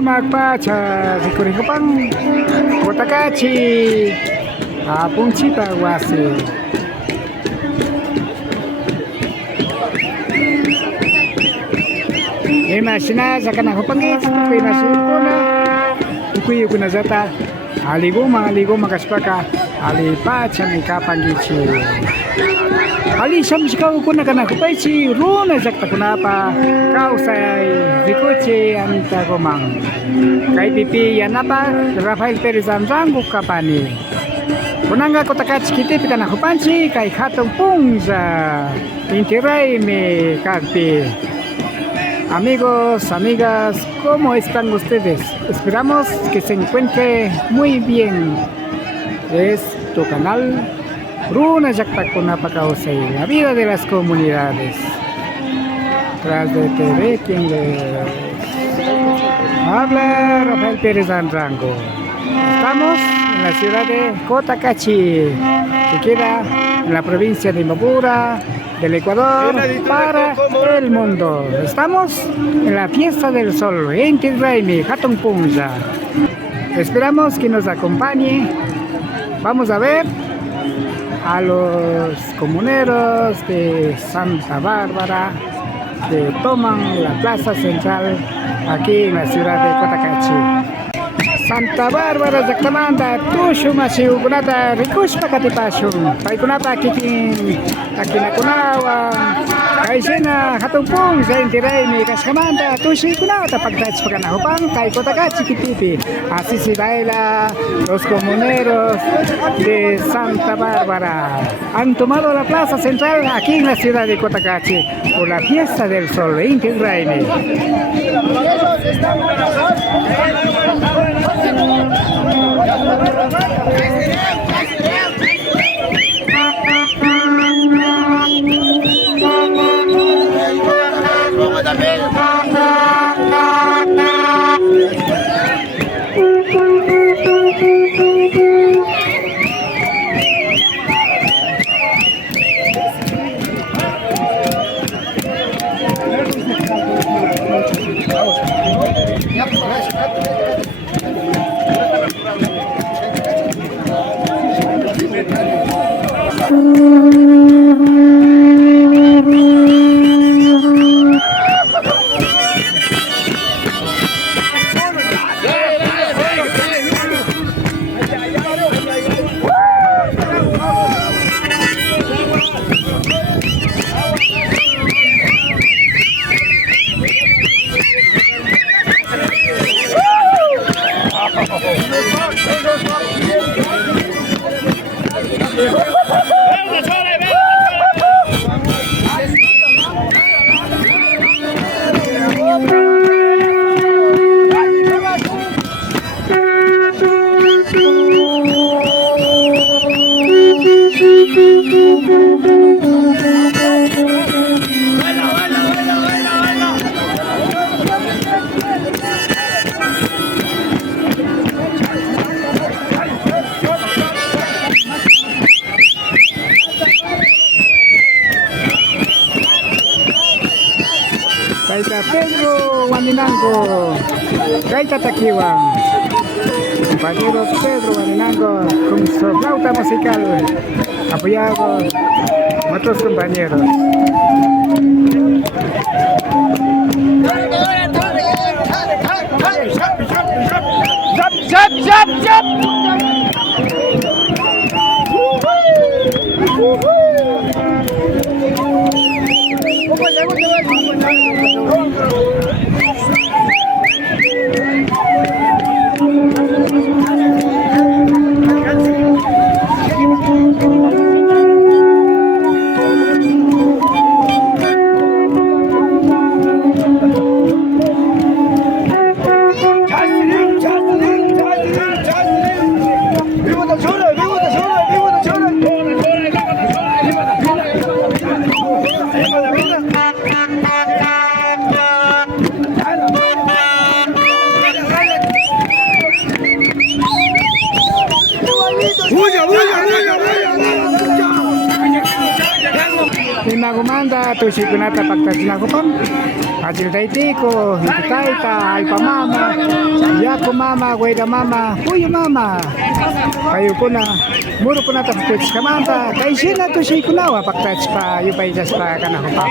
magpacha sikurikupang Cotacachi Punchipa wasi. Imagina sakana hupangit pinasipuna ukuy kuna zata aligo makaspaka ali pacha ni kapangichi ali samsika kuna kana kupaichi runa zakta kunapa kausay vikuchi anita gomang kay pipi yanapa Rafael Perez Amzango kapani kunanga Cotacachi kiti kana hupanchi kay hatong pungza intiray me kagpi. Amigos, amigas, ¿cómo están ustedes? Esperamos que se encuentre muy bien. Es tu canal Runa Yaktakuna Kausay, la vida de las comunidades. Tras de TV, quien le habla, Rafael Pérez Amzango. Estamos en la ciudad de Cotacachi, que queda en la provincia de Imbabura, del Ecuador para el mundo. Estamos en la fiesta del sol en Tigray, Hatong Punza. Esperamos que nos acompañe. Vamos a ver a los comuneros de Santa Bárbara que toman la plaza central aquí en la ciudad de Cotacachi. Santa Bárbara Yaktamanta, Tushu Masiu, Kunata, Rikushpa Katipashun, Paikunapa Kikin, Akinakunawa, Kaisena, Hatupung, Zaintiray, Kaskamanta, Tushi Kunata, Pagtach Paganahupang, Kai Cotacachi Kitipi. Así se baila los comuneros de Santa Bárbara. Han tomado la plaza central aquí en la ciudad de Cotacachi por la fiesta del sol, Intigraine. Kaita Pedro Waninango, Kaita Takiwan, compañero Pedro Waninango con su flauta musical, apoyado por otros compañeros. ¡Zap, zap, zap! gumanda, tusi kunata pagtasina ko ton. Hasil taitiko, hitaita, ay pa mama, yako mama, guayda mama, puyo mama. Kayo ko na, muro ko na tapos kamanta, kay sina to siya kunawa, pagtats pa, yung pa isas pa ka na ko pa.